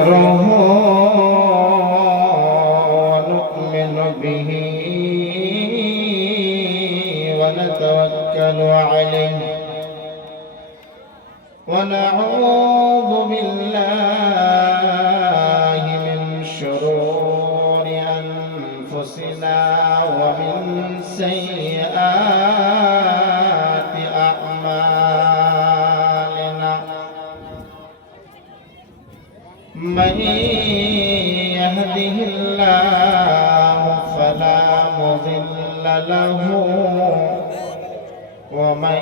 ونستغفره ونؤمن به ونتوكل عليه ونعوذ بالله من شرور أنفسنا ومن سيئات أعمالنا من يهده الله فلا مضل له ومن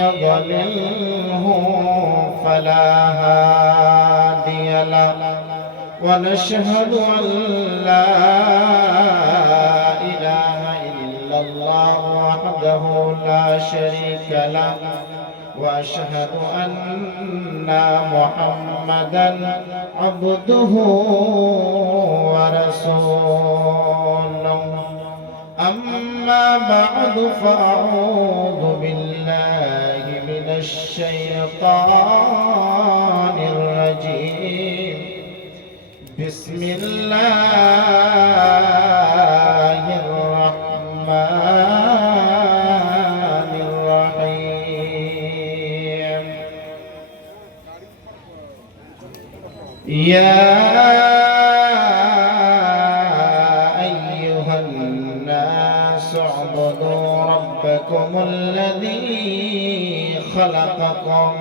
يضلله فلا هادي له ونشهد أن لا إله إلا الله وحده لا شريك له وأشهد أن محمدا عبده ورسوله أما بعد فأعوذ بالله من الشيطان الرجيم بسم الله الرحمن الرحيم يا أيها الناس اعبدوا ربكم الذي خلقكم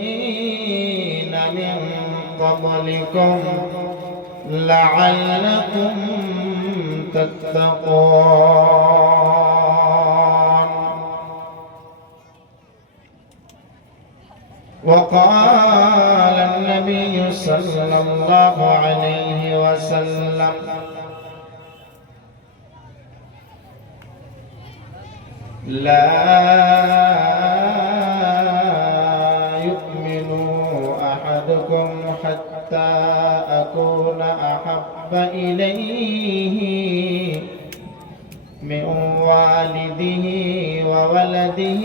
والذين من قبلكم لعلكم تتقون وقال النبي صلى الله عليه وسلم لا يؤمن أحدكم حتى أكون أحب إليه من والده وولده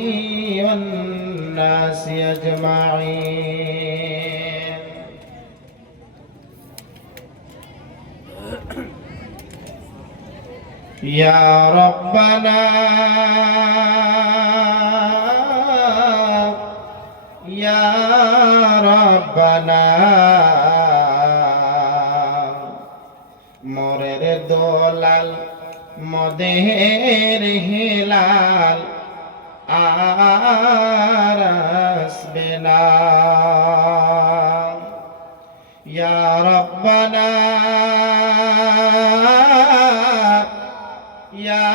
والناس أجمعين يا ربنا يا ربنا মোরের দোলাল মদের হিলাল আর আসবে না ইয়া রব্বানা ইয়া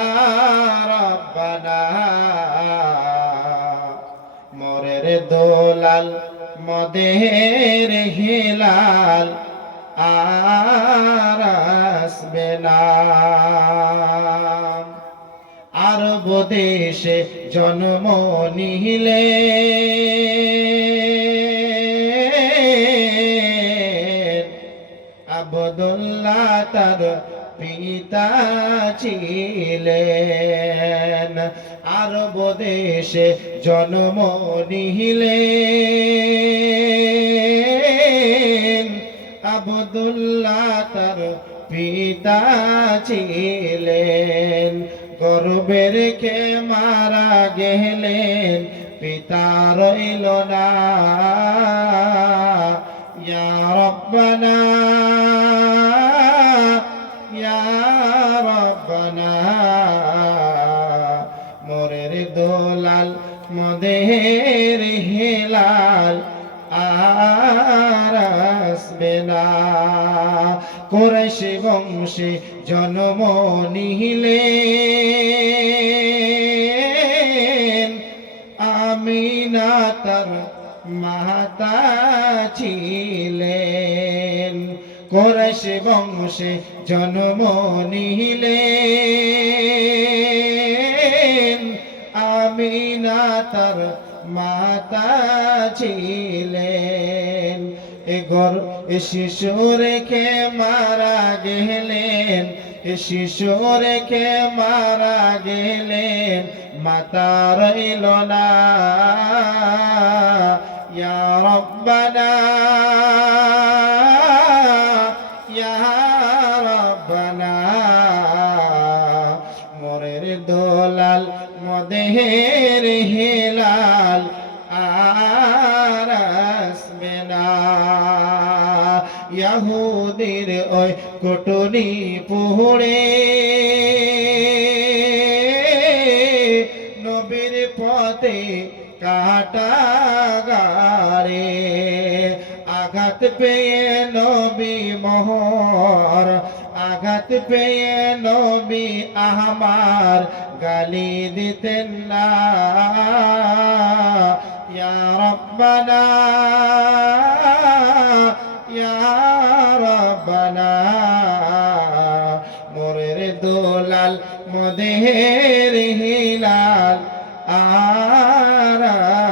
রব্বানা মোরের দোলাল মদের হিলাল আর আসবে না আরব দেশে জন্ম নিলে আব্দুল্লাহ তার পিতা ছিলেন আরব দেশে জন্ম নিলেন আব্দুল্লাহ তার পিতা ছিলেন গর্ভে রেখে মারা গেলেন পিতা রইল না ইয়া রব্বানা ইয়া রব্বানা মোরের দোলাল মদের হিলাল আর আসবে না কুরাইশ বংশে জন্ম নিলেন আমিনা তার মাতা ছিলেন কুরাইশ বংশে জন্ম নিলেন আমিনা তার মাতা ছিলেন শিশু রেখে মারা গেলেন শিশু রেখে মারা গেলেন মাতা রইল না ইয়া রব্বানা ইয়া রব্বানা মোরের দোলাল মদেহের হেলাল আর আসবে না ইহুদির ওই কুটুনি পুড়ে নবীর পথে কাটা গারে আঘাত পেয়ে নবী মোহর আঘাত পেয়ে নবী আমার গালি দিতেন না ইয়া রব্বানা ইয়া রব্বানা মোরের দোলাল মদেহের হিলাল আর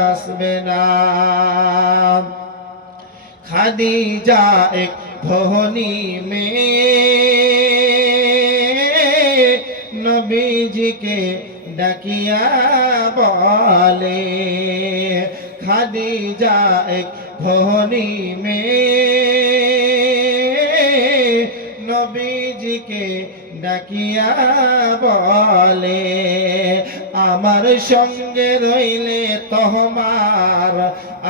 আসবে না খাদিজা এক ধনী মেয়ে নবীজিকে ডাকিয়া বলে খাদিজা এক ধনী মেয়ে নবীজিকে ডাকিয়া বলে আমার সঙ্গে রইলে তহমার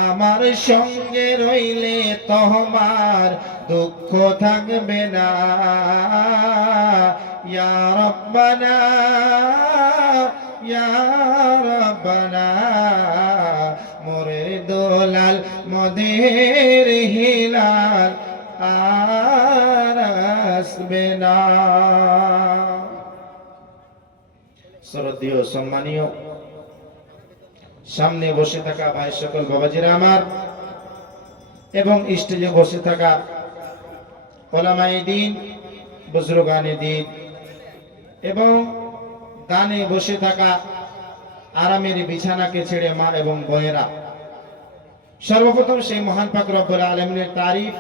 আমার সঙ্গে রইলে তহমার দুঃখ থাকবে না ইয়া রব্বানা ইয়া রব্বানা মোরে দোলাল মদের হিলাল আর আসবে না শ্রদ্ধেয় সম্মানীয় সামনে বসে থাকা ভাই সকল বাবাজিরা আমার এবং স্টেজে বসে থাকা ওলামায়ে দ্বীন বুজুর্গানে দ্বীন এবং দানে বসে থাকা আরামের বিছানাকে ছেড়ে মা এবং বোনেরা সর্বপ্রথম সেই মহান পাক রব্বুল আলামিনের তারিফ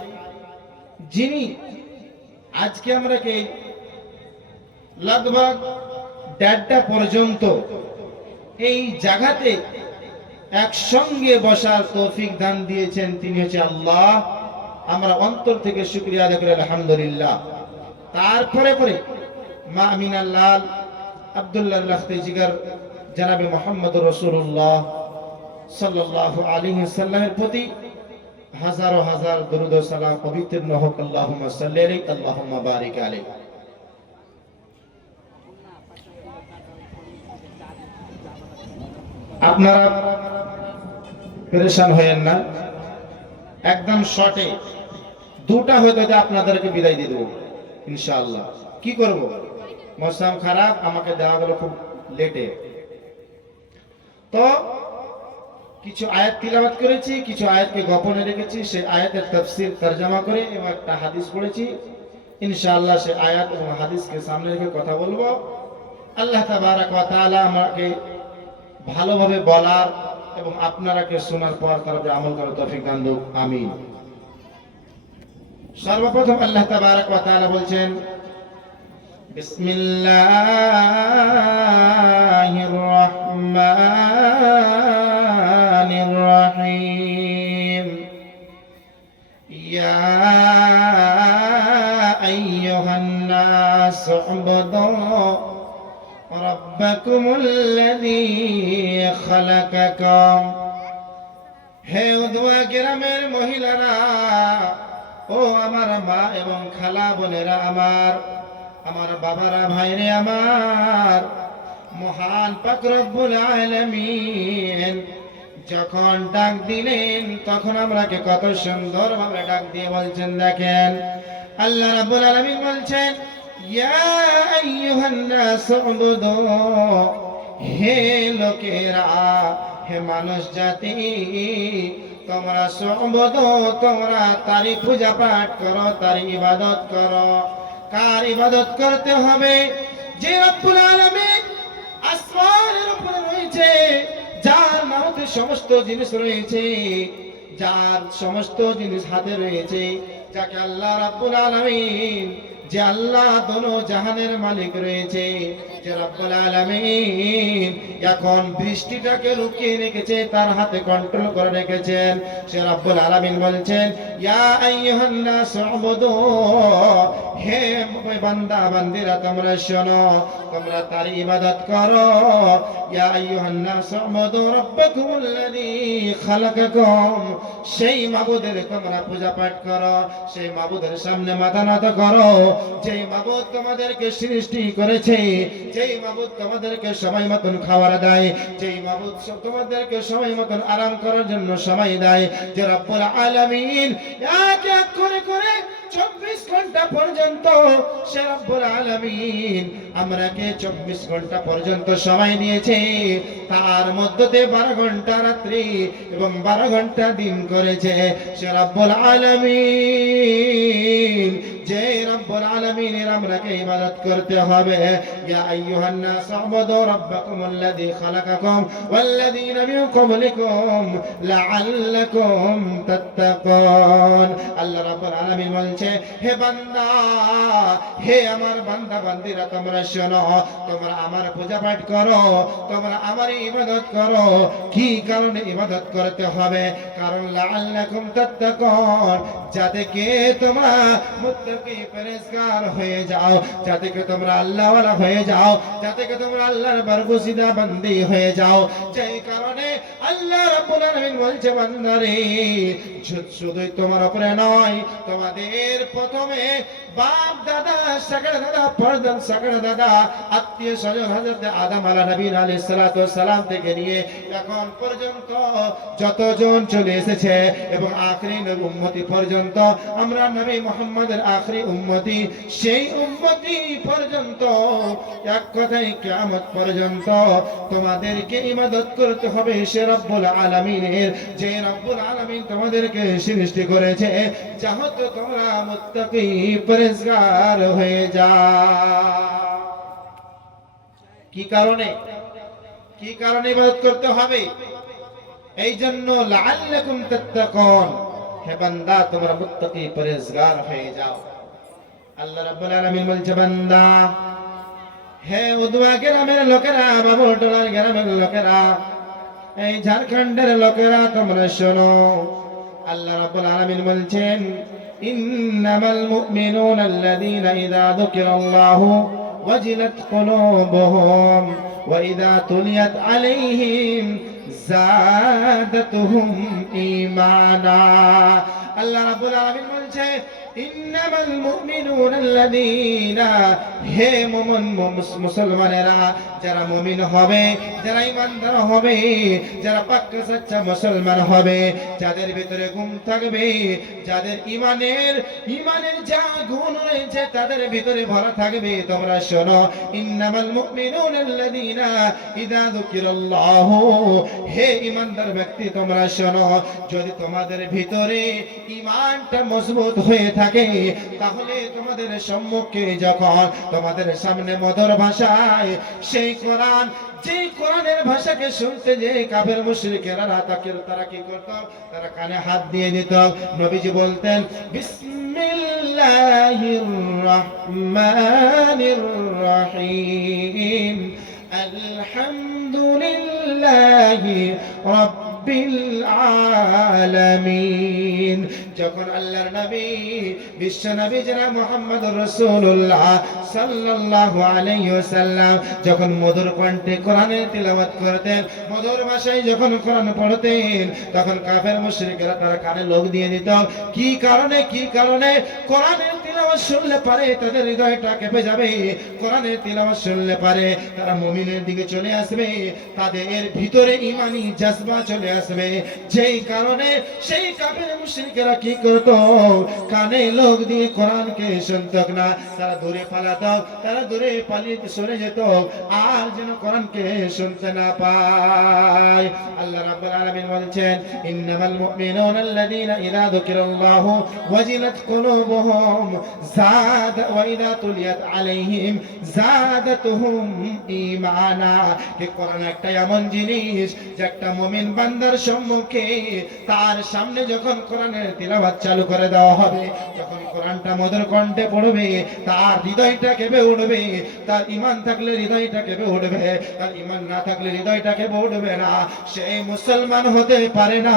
যিনি আজকে আমরাকে লগভগ 1:30টা পর্যন্ত এই জায়গাতে একসঙ্গে বসার তৌফিক দান দিয়েছেন তিনি হচ্ছে আল্লাহ আমরা অন্তর থেকে শুকরিয়া আদায় করি আলহামদুলিল্লাহ তারপরে পরে মা আমিনা লাল আব্দুল্লাহ লাখতে জিগার জনাবে মুহাম্মদুর রাসূলুল্লাহ সাল্লাল্লাহু আলাইহি ওয়াসাল্লামের প্রতি হাজারো হাজার দরুদ ও সালাম অবিতীর্ণ হোক আল্লাহুম্মা সাল্লি আলাইহি আল্লাহুম্মা বারিক আলাইহি আপনারা পরেশান হয়েন না একদম শর্টে দুটা হয়তো আপনাদেরকে বিদায় দিয়ে দেব ইনশাআল্লাহ কি করব মৌসুম খারাপ আমাকে দেওয়া গেল খুব লেটে তো কিছু আয়াত তিলাওয়াত করেছি কিছু আয়াতকে গোপনে রেখেছি সেই আয়াতের তাফসীর তরজমা করে এবং একটা হাদিস পড়েছি ইনশাআল্লাহ সেই আয়াত এবং হাদিসকে সামনে রেখে কথা বলবো আল্লাহ তাবারাক ওয়া তাআলা আমাকে ভালোভাবে বলার এবং আপনারাকে শোনার পর তার উপর আমল করার তৌফিক দান করুন আমিন সর্বপ্রথম আল্লাহ তাবারাক ওয়া তাআলা বলছেন বিসমিল্লাহির রহমানির রহিম ইয়া আইয়ুহান নাস উবুদু রাব্বাকুমুল্লাযী খালাকাকুম হে উদওয়া গ্রামের মহিলারা ও আমার মা এবং খালা বোনেরা আমার বাবারা ভাইরে আমার মহান পাক রব্বুল আলামিন যখন ডাক দিলেন তখন আমরাকে কত সুন্দর ভাবে ডাক দিয়ে বলছেন দেখেন আল্লাহ রাব্বুল আলামিন বলছেন ইয়া আইয়ুহান নাস উবুদু হে লোকেরা হে মানুষ জাতি তোমরা সুবুদু তোমরা তারই পূজা পাঠ করো তারই ইবাদত করো কার ইবাদত করতে হবে যে রব্বুল আলামিন আসমানের উপরে রয়েছে যার নামে সমস্ত জিনিস রয়েছে যার সমস্ত জিনিস হাতে রয়েছে যাকে আল্লাহ রাব্বুল আলামিন যে আল্লাহ দোনো জাহানের মালিক রয়েছে যে রব্বুল আলামিন এখন বৃষ্টিটাকে রুকিয়ে রেখেছে, তার হাতে কন্ট্রোল করে রেখেছেন। সে রব্বুল আলামিন বলছেন, ইয়া আইয়ুহান নাস উবুদু, হে বান্দা বান্দিরা তোমরা শোনো, তোমরা তার ইবাদত করো। ইয়া আইয়ুহান নাস উবুদু রাব্বাকুমুল্লাযী খালাকাকুম, সেই মাবুদের তোমরা পূজা পাঠ করো, সেই মাবুদের সামনে মাথা নত করো, যেই মাবুদ তোমাদেরকে সৃষ্টি করেছে, যেই মাবুদ তোমাদেরকে সময় মতন খাবার দেয়, যেই মাবুদ তোমাদেরকে সময় মতন আরাম করার জন্য সময় দেয়, যে রব্বুল আলামিন এক এক করে করে 24 ঘন্টা পর্যন্ত, সে রব্বুল আলামিন আমরাকে 24 ঘন্টা পর্যন্ত সময় দিয়েছে, তার মধ্যে 12 ঘন্টা রাত্রি এবং 12 ঘন্টা দিন করেছে। সে রব্বুল আলামিন, যে রব্বুল আলামিনের আমরাকে ইবাদত করতে হবে। ইয়া আইয়ুহান নাস উবুদু রাব্বাকুমুল্লাযী খালাকাকুম ওয়াল্লাযীনা মিন ক্বাবলিকুম লাআল্লাকুম তাত্তাকুন। আল্লাহ রাব্বুল আলামিন বলছে, হে বান্দা, হে আমার বান্দা বান্দিরা তোমরা শোনো, তোমরা আমার পূজা পাঠ করো, তোমরা আমার ইবাদত করো। কি কারণে ইবাদত করতে হবে? কারণ লাআল্লাকুম তাত্তাকুন, যাতে কে তোমরা মুত্তাকি পরহেজগার হয়ে যাও, যাতে কে তোমরা আল্লাহওয়ালা হয়ে যাও, যাতে কে তোমরা আল্লাহর বরগুজিদা বান্দি হয়ে যাও। যেই কারণে আল্লাহ রাব্বুল আলামিন বলছে, বান্দারে শুধুই তোমার উপরে নয়, তোমাদের প্রথমে বাপ দাদা সাগড় দাদা পরদান সাগড় দাদা আত্মীয় স্বজন হযরত আদম আলাইহিস সালাতু ওয়াস সালাম থেকে নিয়ে এখন পর্যন্ত যতজন চলে এসেছে এবং আখরি উম্মতি পর্যন্ত, আমরা নবী মুহাম্মদের আখরি উম্মতি, সেই উম্মতি পর্যন্ত এক কথায় কিয়ামত পর্যন্ত তোমাদেরকে ইবাদত করতে হবে সে রব্বুল আলামিনের, যে রব্বুল আলামিন তোমাদেরকে সৃষ্টি করেছে, যাতে তোমরা মুত্তাকি পরহেজগার হয়ে যাও। কি কারণে ইবাদত করতে হবে? এই জন্য লাআল্লাকুম তাত্তাকুন, হে বান্দা তোমরা মুত্তাকি পরহেজগার হয়ে যাও। আল্লাহ রাব্বুল আলামিন বলছে, বান্দা, হে উদওয়া গ্রামের লোকেরা, বাবুটোলার গ্রামের লোকেরা, এই ঝাড়খণ্ডের লোকেরা তোমরা শোনো। আল্লাহ রাব্বুল আলামিন বলছেন, ইন্নামাল মুমিনুনা আল্লাযীনা ইযা যুকিরাল্লাহু ওয়াজিলাত কুলুবুহুম ওয়া ইযা তুলিয়াত আলাইহিম যাদাতুহুম ঈমানা। আল্লাহ রাব্বুল আলামিন বলছে, ইন্নামাল মুমিনুনা আল্লাযীনা, হে মুসলমানেরা, যারা মুমিন হবে, যারা ঈমানদার হবে, যারা পাক্কা সচ্চা মুসলমান হবে, যাদের ভিতরে গুণ থাকবে, যাদের ঈমানের যা গুণ রয়েছে তাদের ভিতরে ভরা থাকবে, তোমরা শোনো, ইন্নামাল মুমিনুনা আল্লাযীনা ইযা যুকিরাল্লাহু, হে ঈমানদার ব্যক্তি তোমরা শোনো, যদি তোমাদের ভিতরে ঈমানটা মজবুত হয়ে থাকে, তাহলে তোমাদের সম্মুখে যখন তোমাদের সামনে মধুর ভাষায় সেই কোরআন, যেই কোরআনের ভাষাকে শুনতে যে কাফের মুশরিকেরা তারা কি করত? তারা কানে হাত দিয়ে দিত। নবীজি বলতেন, বিসমিল্লাহির রহমানির রহিম, আলহামদুলিল্লাহি রাব্বিল আলামিন। যখন আল্লাহর নবী, বিশ্ব নবী জনাব মুহাম্মদুর রাসূলুল্লাহ সাল্লাল্লাহু আলাইহি ওয়াসাল্লাম যখন মধুর কণ্ঠে কোরআনের তিলাওয়াত করতেন, মধুর ভাষায় যখন কোরআন পড়তেন, তখন কাফের মুশরিকরা তারা কানে লোক দিয়ে দিত। কি কারণে কোরআনের তিলাওয়াত শুনলে পারে তাদের হৃদয়টা কেঁপে যাবে, কোরআনের তিলাওয়াত শুনলে পারে তারা মুমিনের দিকে চলে আসবে, তাদের ভিতরে ঈমানি জজবা চলে আসবে। যেই কারণে সেই কাফের মুশরিকরা কি করত? কানে লোক দিয়ে কোরআনকে শুনত না, তারা দূরে পালাত, তারা দূরে পালিয়ে সরে যেত, আর যেন কোরআনকে শুনতে না পায়। আল্লাহ রাব্বুল আলামিন বলছেন, ইন্নামাল মুমিনুনা আল্লাযীনা ইযা যুকিরাল্লাহু ওয়াজিলাত কুলুবুহুম, ওয়া ইযা তুলিয়াত আলাইহিম যাদাতুহুম ঈমানা। কে কোরআন একটা এমন জিনিস যে একটা মুমিন বান্দার সম্মুখে তার সামনে যখন কোরআনের তিলাওয়াত চালু করে দেওয়া হবে, যখন কোরআনটা মধুর কণ্ঠে পড়বে, তার হৃদয়টা কেঁপে উঠবে। তার ঈমান থাকলে হৃদয়টা কেঁপে উঠবে, আর ঈমান না থাকলে হৃদয়টা কেঁপে উঠবে না। সে মুসলমান হতে পারে না,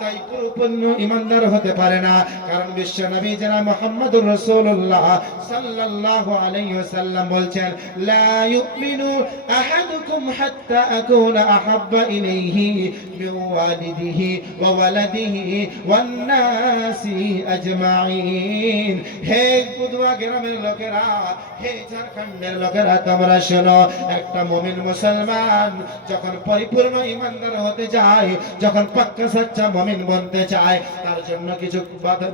তাই পরিপূর্ণ ঈমানদার হতে পারে না। কারণ বিশ্ব নবী জনাব মুহাম্মদুর রাসূলুল্লাহ সাল্লাল্লাহু আলাইহি ওয়াসাল্লাম বলছেন, লা ইউমিনু আহাদুকুম হাত্তা আকুনা আহাব্বা ইলাইহি মিন ওয়ালিদিহি ওয়া ওয়ালাদিহি ওয়ান নাসি আজমাইন। হে বুদওয়া গ্রামের লোকেরা, হে ঝাড়খণ্ডের লোকেরা, তোমরা শোনো, একটা মুমিন মুসলমান যখন পরিপূর্ণ ঈমানদার হতে যায়, যখন পাক্কা সচ্চা মুমিন বনতে চায়, তার জন্য কিছু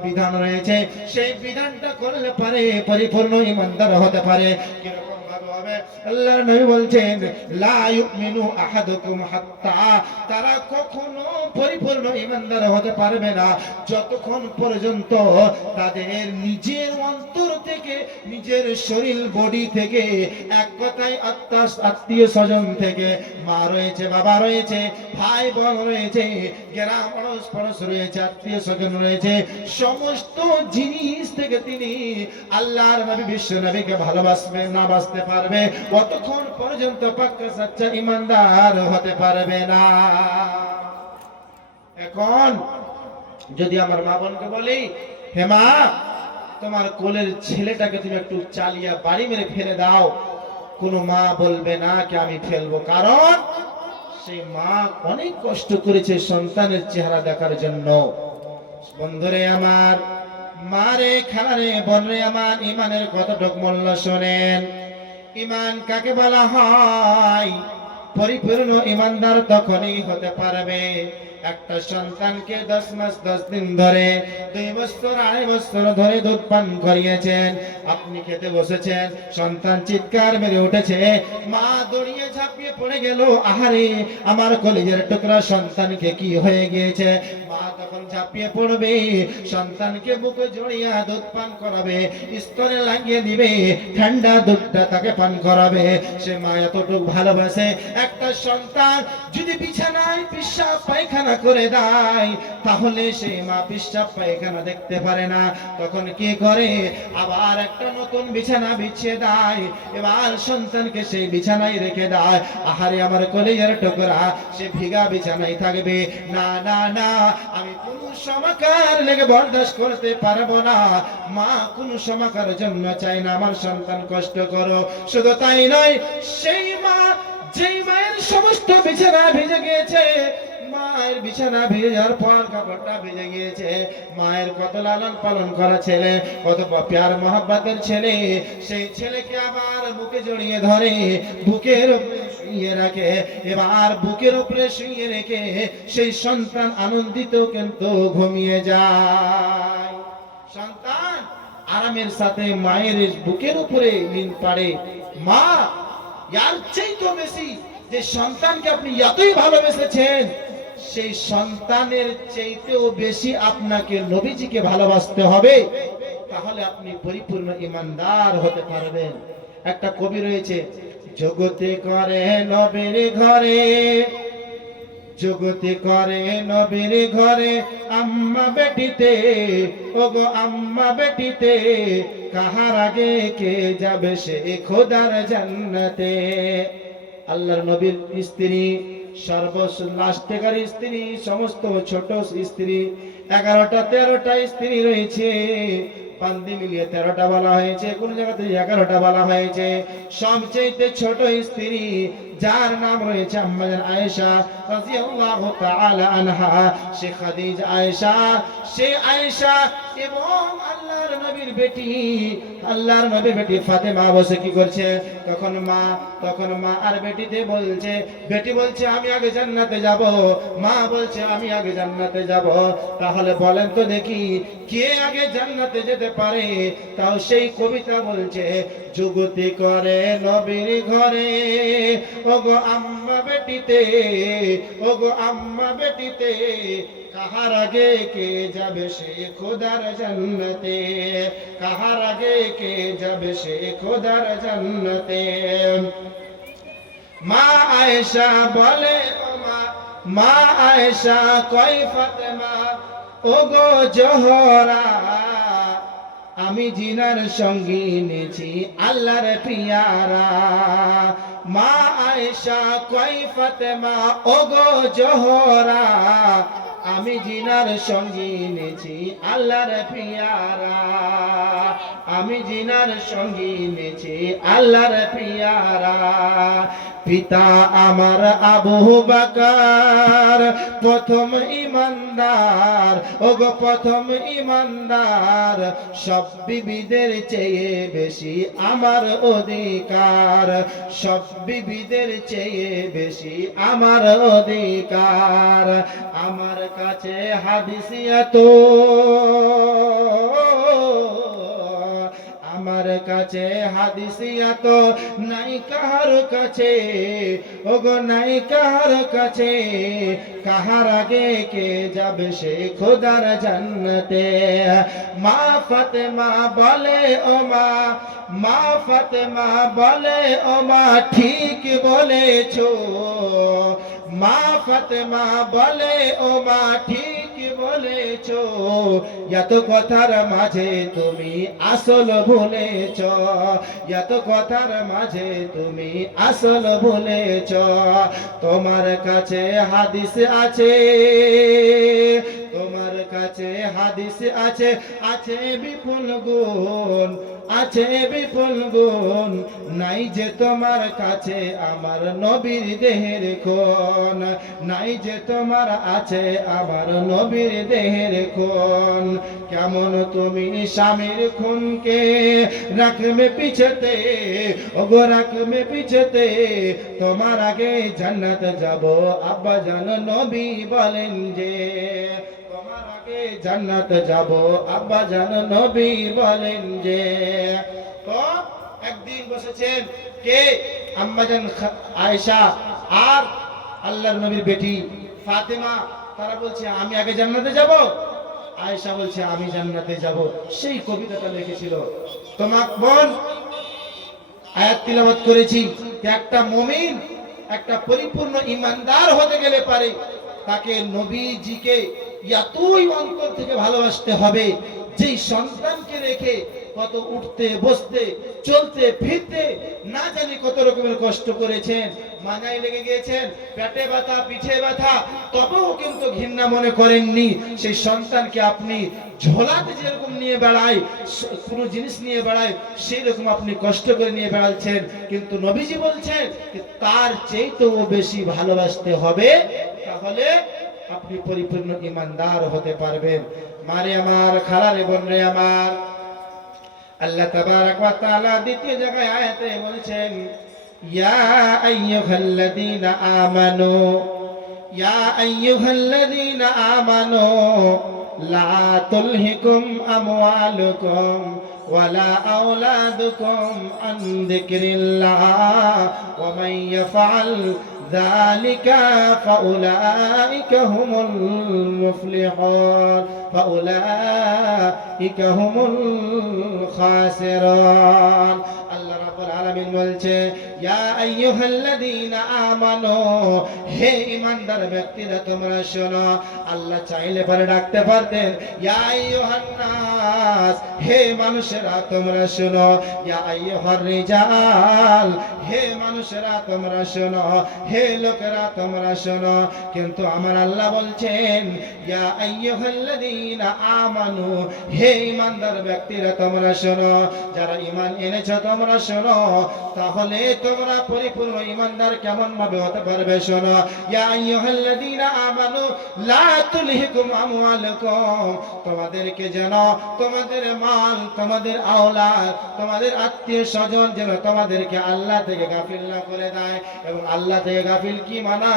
বিধান রয়েছে। সেই বিধানটা করলে পারে পরিপূর্ণ ঈমানদার হতে পারে। কিরকম ভাবে হবে? আল্লাহর নবী বলছেন, লা ইউমিনু আহাদুকুম হাত্তা, তারা কখনো পরিপূর্ণ ঈমানদার হতে পারবে না যতক্ষণ পর্যন্ত তাদের নিজের অন্তর থেকে, নিজের শরীর বডি থেকে, এক কথায় আত্মীয় স্বজন থেকে, মা রয়েছে, বাবা রয়েছে, ভাই বোন রয়েছে, গ্রাম আড়োস পড়োশ রয়েছে, আত্মীয় স্বজন রয়েছে, সমস্ত জিনিস থেকে তিনি আল্লাহর নবী বিশ্ব নবীকে ভালোবাসবে না বাসতে পারবে, ততক্ষণ পর্যন্ত পাক্কা সচ্চা ঈমানদার হতে পারবে না। এখন যদি আমার মা বোনকে বলি, হে মা, তোমার কোলের ছেলেটাকে তুমি একটু চালিয়ে বাড়ি মেরে ফেলে দাও, কোনো মা বলবে না কি আমি ফেলবো। কারণ সেই মা অনেক কষ্ট করেছে সন্তানের চেহারা দেখার জন্য। বন্ধুরে আমার, মারে খালারে বোনরে আমার, ঈমানের কতটুকু মূল্য শোনেন। ঈমান কাকে বলা হয়? পরিপূর্ণ ঈমানদার তখনই হতে পারবে একটা সন্তানকে 10 মাস 10 দিন ধরে, 2 বছর 2.5 বছর ধরে দুধ পান করিয়েছেন, আপনি খেতে বসেছেন, সন্তান চিৎকার মেরে উঠেছে, মা দৌড়িয়ে ঝাঁপিয়ে পড়ে গেল, আহারে আমার কলিজার টুকরা সন্তানকে কি হয়ে গিয়েছে। মা তখন ঝাঁপিয়ে পড়বে, সন্তানকে বুকে জড়িয়ে দুধ পান করাবে, স্তনে লাগিয়ে দিবে, ঠান্ডা দুধটা তাকে পান করাবে। সে মা এতটুকু ভালোবাসে। একটা সন্তান যদি বিছানায় পেশাব পায়খানা করে দেয়, তাহলে সেই মা পেশাব পায়খানা দেখতে পারে না। তখন কি করে? আবার একটা নতুন বিছানা বিছিয়ে দেয়, এবার সন্তানকে সেই বিছানায় রেখে দেয়। আহারে আমার কলিজার টুকরা, সে ভিগা বিছানায় থাকবে না। না না, আমি কোন সমাকার লেগে বরদাস্ত করতে পারবো না। মা কোন সমাকার জন্য চাই না আমার সন্তান কষ্ট করো। শুধু তাই নয়, সেই মা, যেই মায়ের সমস্ত বিছানা ভিজে গিয়েছে, মায়ের বিছানা ভিজে যাওয়ার পর কাপড়টা ভিজে গিয়েছে, মায়ের কত লালন পালন করা ছেলে, কত প্যার মহব্বতের ছেলে, সেই ছেলেকে আবার বুকে জড়িয়ে ধরে, বুকের উপরে শুইয়ে রাখে। এবার বুকের উপরে শুইয়ে রেখে সেই সন্তান আনন্দিত কিন্তু ঘুমিয়ে যায়। সন্তান আরামের সাথে মায়ের বুকের উপরে নিন পাড়ে। মা এর চাইতে বেশি যে সন্তানকে আপনি এতই ভালোবেসেছেন, সেই সন্তানের চাইতেও বেশি আপনাকে নবীজিকে ভালোবাসতে হবে, তাহলে আপনি পরিপূর্ণ ঈমানদার হতে পারবেন। একটা কবি রয়েছে, জগতে করে নবীর ঘরে, জগতে করে নবীর ঘরে, আম্মা বেটিতে, ওগো আম্মা বেটিতে, কাহার আগে কে যাবে সে খোদার জান্নাতে। আল্লাহর নবীর স্ত্রী, সর্বলাস্টেকার স্ত্রী, সমস্ত ছোট স্ত্রী, 11টা 13টা স্ত্রী রয়েছে, বান্দি মিলিয়ে 13টা বলা হয়েছে, কোন জায়গাতে 11টা বলা হয়েছে। সবচেয়ে ছোট স্ত্রী যার নাম রয়েছে আম্মা জান আয়েশা রাদিয়াল্লাহু তাআলা আনহা, সে খাদিজা আয়েশা, সে আয়েশা এবং আল্লাহর নবীর বেটি, আল্লাহর নবীর বেটি ফাতেমা বসে কি করছে? তখন মা আর বেটিতে বলছে, বেটি বলছে আমি আগে জান্নাতে যাব, মা বলছে আমি আগে জান্নাতে যাব। তাহলে বলেন তো দেখি, কে আগে জান্নাতে যেতে পারে? তাও সেই কবিতা বলছে, জগতে করে নবীর ঘরে, ওগো আম্মা বেটিতে, ওগো আম্মা বেটিতে, কাহার আগে কে যাবে সে খোদার জান্নাতে, কাহার আগে কে যাবে সে খোদার জান্নাতে। মা আয়েশা বলে ও মা, মা আয়েশা কয় ফাতেমা, ওগো জোহরা, আমি জিনার সঙ্গী নেছি আল্লাহর পিয়ারা। মা আয়েশা কয় ফাতেমা, ওগো জোহরা, আমি জিনার সঙ্গী নেছি আল্লাহর পিয়ারা, আমি জিনার সঙ্গী নেছি আল্লাহর পিয়ারা। পিতা আমার আবু বকর প্রথম ঈমানদার, ওগো প্রথম ঈমানদার, সব বিবিদের চেয়ে বেশি আমার অধিকার, সব বিবিদের চেয়ে বেশি আমার অধিকার। আমার কাছে হাদিস এত, আমার কাছে হাদিস এত নাই কাহার কাছে, ওগো নাই কাহার কাছে, কাহার আগে কে যাবে সে খোদার জান্নাতে। মা ফাতেমা বলে ও মা, মা ফাতেমা বলে ও মা, ঠিক বলেছো। মা ফাতেমা বলে ও মা, ঠিক বলেছো, এত কথার মাঝে তুমি আসল ভুলেছ, এত কথার মাঝে তুমি আসল ভুলেছ। তোমার কাছে হাদিস আছে, তোমার কাছে হাদিস আছে, আছে বিপুল গুণ, আছে বিপুল গুণ, নাই যে তোমার কাছে আমার নবীর দেহের খুন, নাই যে তোমার আছে আমার নবীর দেহের খুন। কেমন তুমি স্বামীর খুনকে রাখবে পিছতে, ওগো রাখবে পিছতে, তোমার আগে জান্নাত যাব আব্বা জান নবী বলেন যে, তোমার আগে জান্নাত যাব আব্বা জান নবী বলেন যে। তো একদিন বসেছেন কে, আম্মাজান আয়েশা আর আল্লাহর নবীর বেটি ফাতেমা, তারা বলছে আমি আগে জান্নাতে যাব, আয়েশা বলছে আমি জান্নাতে যাব। সেই কবিতাটা লিখেছিল তোমাক বোন, আয়াত তিলাওয়াত করেছি। একটা মুমিন, একটা পরিপূর্ণ ঈমানদার হতে গেলে পারে তাকে নবীজিকে এতই অন্তর থেকে ভালোবাসতে হবে, যেই সন্তানকে রেখে কত উঠতে বসতে চলতে ফিরতে না জানি কত রকমের কষ্ট করেছেন, মাথায় লেগে গিয়েছেন, পেটে ব্যথা পিঠে ব্যথা, তবেও কিন্তু ঘৃণা মনে করেননি। সেই সন্তানকে আপনি ঝোলাতে যেরকম নিয়ে বেড়ায়, কোন জিনিস নিয়ে বেড়ায়, সেই রকম আপনি কষ্ট করে নিয়ে বেড়াচ্ছেন। কিন্তু নবীজি বলছেন তার চেয়েও বেশি ভালোবাসতে হবে, তাহলে আপনি পরিপূর্ণ ঈমানদার হতে পারবেন। মারে আমার, খালারে বোন রে আমার, আল্লাহ তাবারক ওয়া তাআলা দ্বিতীয় জায়গায় আয়াতে বলেছেন ইয়া আইয়ুহাল্লাযীনা আমানু, ইয়া আইয়ুহাল্লাযীনা আমানু লা তুলহিকুম আমওয়ালুকুম ওয়ালা আওলাদুকুম আন যিকরিল্লাহ ওয়া মান ইয়াফআল যালিকা ফাউলাইকা হুমুল মুফলিহুন ফাউলাইকা হুমুল খাসিরুন। আল্লাহ রাব্বুল আলামিন বলছে ইয়া আইয়ুহাল্লাযীনা আমানু, হে ঈমানদার ব্যক্তিরা তোমরা শোনো। আল্লাহ চাইলে পরে ডাকতে পারতেন ইয়া আইয়ুহান নাস, হে মানুষেরা তোমরা শোনো, ইয়া আইয়ুহার রিজাল, হে মানুষেরা তোমরা শোনো, হে লোকেরা তোমরা শোনো। কিন্তু আমার আল্লাহ বলছেন ইয়া আইয়ুহাল্লাযীনা আমানু, হে ঈমানদার ব্যক্তিরা তোমরা শোনো। যারা ঈমান এনেছো তোমরা শোনো, তাহলে তোমরা পরিপূর্ণ ঈমানদার কেমন ভাবে হতে পারবে শোনো। ইয়া আইয়ুহাল্লাযীনা আমানু লা তুলহিকুম আমওয়ালুকুম, তোমাদেরকে যেন তোমাদের মাল, তোমাদের আওলাদ, তোমাদের আত্মীয় স্বজন যেন তোমাদেরকে আল্লাহ থেকে গাফিল না করে দেয়। এবং আল্লাহ থেকে গাফিল কি মানা,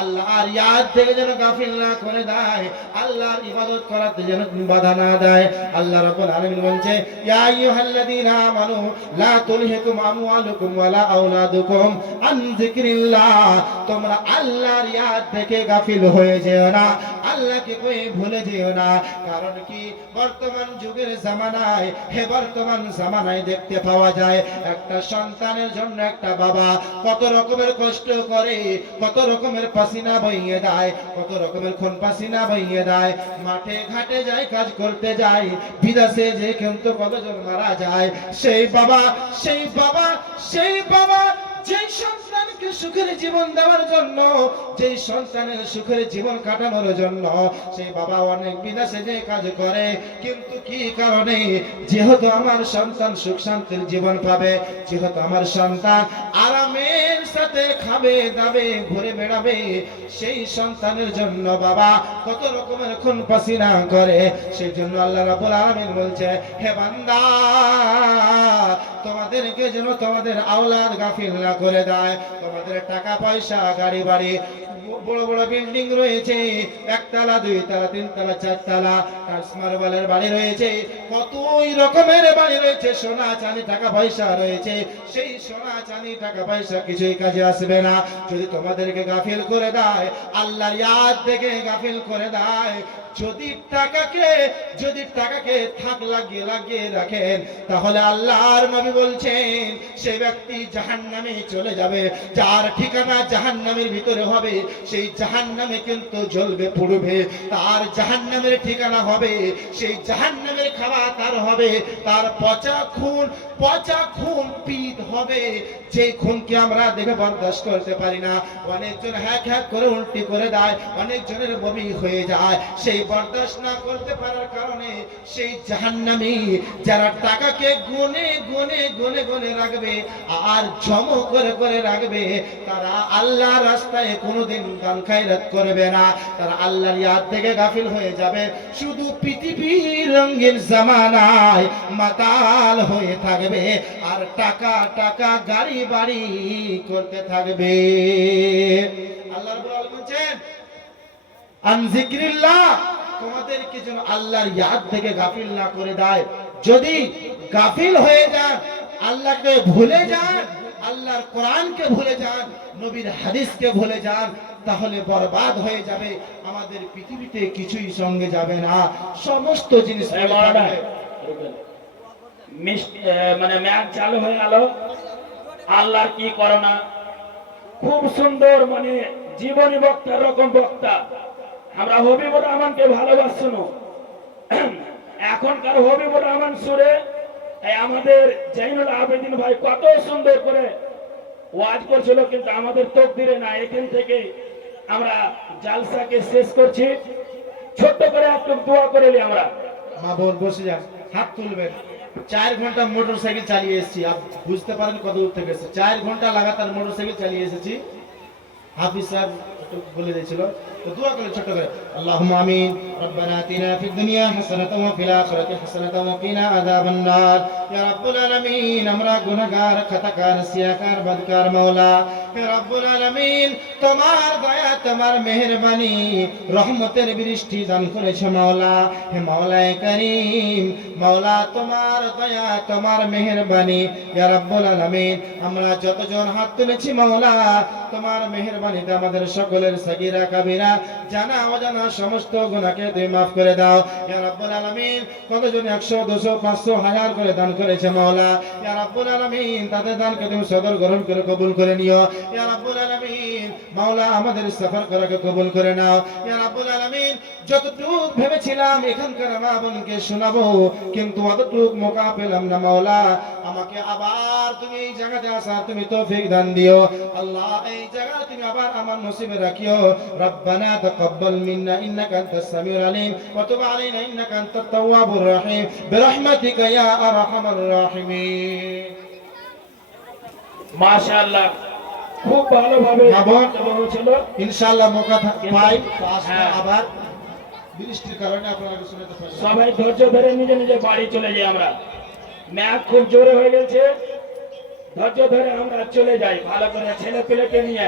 আল্লাহর ইয়াদ থেকে যেন গাফিল না করে দেয়, আল্লাহর ইবাদত করাতে যেন বাধা না দেয়। আল্লাহ রাব্বুল আলামিন বলছে ইয়া আইয়ুহাল্লাযীনা আমানু লা তুলহিকুম আমওয়ালুকুম ওয়ালা আওলাদুকুম আন যিকরিল্লাহ, তোমরা আল্লাহর ইয়াদ থেকে গাফিল হয়ে যেও না, আল্লাহকে কই ভুলে যেও না। কারণ কি, বর্তমান যুগের জামানায়, বর্তমান জামানায় দেখতে পাওয়া যায় একটা সন্তানের জন্য একটা বাবা কত রকমের কষ্ট করে, কত রকমের পাসিনা বইয়ে দেয়, কত রকমের খুন পাসিনা বইয়ে দেয়। মাঠে ঘাটে যায়, কাজ করতে যায়, বিদেশে যে কিন্তু কতজন মারা যায়। সেই বাবা, সেই বাবা, সেই বাবা যেই সন্তানকে সুখের জীবন দেওয়ার জন্য, যেই সন্তানের সুখের জীবন কাটানোর জন্য সেই বাবা অনেক বিদেশে যে কাজ করে, কিন্তু কি কারণে? যেহেতু আমার সন্তান সুখ শান্তির জীবন পাবে, যেহেতু আমার সন্তান আরামের সাথে খাবে দাবে ঘুরে বেড়াবে, সেই সন্তানের জন্য বাবা কত রকমের খুন পাসিনা করে। সেই জন্য আল্লাহ রাব্বুল আলামিন বলছে, হে বান্দা, তোমাদেরকে যেন তোমাদের আওলাদ গাফিল না করে দেয়। তোমাদের টাকা পয়সা, গাড়ি বাড়ি, বড় বড় বিল্ডিং রয়েছে, একতলা, দুইতলা, তিনতলা, চারতলা, টাসমারওয়ালের বাড়ি রয়েছে, কতই রকমের বাড়ি রয়েছে, সোনা চাঁদি টাকা পয়সা রয়েছে। সেই সোনা চাঁদি টাকা পয়সা কিছুই কাজে আসবে না যদি তোমাদেরকে গাফিল করে দেয়, আল্লাহর ইয়াদ থেকে গাফিল করে দেয়। যদি টাকাকে থাক লাগিয়ে লাগিয়ে রাখেন, তাহলে আল্লাহর নবী বলছেন সেই ব্যক্তি জাহান্নামে চলে যাবে। যার ঠিকানা জাহান্নামের ভিতরে হবে, সেই জাহান্নামে কিন্তু জ্বলবে, পুড়বে। তার জাহান্নামের ঠিকানা হবে, সেই জাহান্নামের খাওয়া তার হবে, তার পচা খুন পিত হবে। যে খুনকে আমরা দেখে বরদাস্ত করতে পারি না। অনেকজন হ্যাক হ্যাক করে উল্টি করে দেয়, অনেকজনের বমি হয়ে যায়। সেই বরদাস্ত না করতে পারার কারণে সেই জাহান্নামী যারা টাকাকে গুনে গুনে গুনে গুনে রাখবে আর জমা করে করে রাখবে, তারা আল্লাহর রাস্তায় কোনোদিন দান খায়রাত করবে না, তারা আল্লাহর ইয়াদ থেকে গাফিল হয়ে যাবে। শুধু পৃথিবীর রঙিন জামানায় মাতাল হয়ে থাকবে আর টাকা টাকা, গাড়ি বাড়ি করতে থাকবে। আল্লাহ রাব্বুল আলামিন বলেন, আন যিকরিল্লাহ, তোমাদেরকে যেন আল্লাহর ইয়াদ থেকে গাফিল না করে দেয়। যদি গাফিল হয়ে যান, আল্লাহকে ভুলে যান, আল্লাহর কোরআনকে ভুলে যান, নবীর হাদিসকে ভুলে যান, তাহলে বরবাদ হয়ে যাবে। আমাদের পৃথিবীতে কিছুই সঙ্গে যাবে না, সমস্ত জিনিস মানে ম্যাচ চালু হয়ে গেল। আল্লাহর কি করোনা, খুব সুন্দর, মানে জীবনী বক্তা রকম বক্তা। আমরা হবিবুর রহমানকে ভালোবাসুন। এখনকার হবিবুর রহমান সুরে আমাদের জাইনুল আবেদিন ভাই কত সুন্দর করে ওয়াজ করছিল, কিন্তু আমাদের তকদিরে না। এখান থেকে আমরা জালসাকে শেষ করছি। ছোট্ট করে একটু দোয়া করে নি আমরা। মা বোন বসে যান, হাত তুলবেন। 4 ঘন্টা মোটরসাইকেল চালিয়ে এসেছি, আপনি বুঝতে পারেন কত দূর থেকে এসেছি। 4 ঘন্টা লাগাতার মোটরসাইকেল চালিয়ে এসেছি। হাফিজ সাহেব একটু বলে দিয়েছিল, তো দোয়া করে ছোট করে, আল্লাহুম্মা আমিন। রব্বানা আতিনা ফিদ দুনিয়া হাসানাতাও ওয়া ফিল আখিরাতি হাসানাতাও ওয়া কিনা আযাবান নার। ইয়া রাব্বুল আলামিন, আমরা গুনাহগার, খাতাকার, সিয়াকার, বদকার মাওলা। হে রাব্বুল আলামিন, তোমার দয়া, তোমার মেহেরবানি, রহমতের বৃষ্টি দান করেছো মাওলা। হে মাওলায়ে কারীম, মাওলা তোমার দয়া, তোমার মেহেরবানি। ইয়া রাব্বুল আলামিন, আমরা যতজন হাত তুলেছি মাওলা, তোমার মেহেরবানিতে আমাদের সকলের সাগীরা কাবীরা, জানা অজানা সমস্ত গুনাহকে তুমি maaf করে দাও। ইয়া রাব্বুল আলামিন, কতজন 100 200 500 1000 করে দান করেছে মাওলা। ইয়া রাব্বুল আলামিন, তাদের দানকে তুমি সদর গ্রহণ করে কবুল করে নিও। ইয়া রাব্বুল আলামিন, মাওলা আমাদের সফর করাকে কবুল করে নাও। ইয়া রাব্বুল আলামিন, যতটুকু ভেবেছিলাম এখানকার মা বোনকে শোনাবো, কিন্তু অতটুকু মৌকা পেলাম না মাওলা। আমাকে আবার তুমি এই জায়গাতে আসার তুমি তৌফিক দান দিও আল্লাহ। এই জায়গা তুমি আবার আমার নসিবে রাখিও। রব্বানা তাকাব্বাল মিন্না ইন্নাকা আনতাস সামিউল আলিম ওয়া তুব আলাইনা ইন্নাকা আনতাত তাওয়াবুর রহিম বিরহমাতিকা ইয়া আরহামার রাহিমিন। মাশাআল্লাহ, খুব ভালোভাবে ছিল। ইনশাআল্লাহ মৌকা পাই তো আসলে আবার বৃষ্টির কারণে আপনারা শুনতে পারেন। সবাই ধৈর্য ধরে নিজে নিজে বাড়ি চলে যাই। আমরা ম্যাচ খুব জোরে হয়ে গেছে, ধৈর্য ধরে আমরা চলে যাই ভালো করে ছেলে পেলেকে নিয়ে।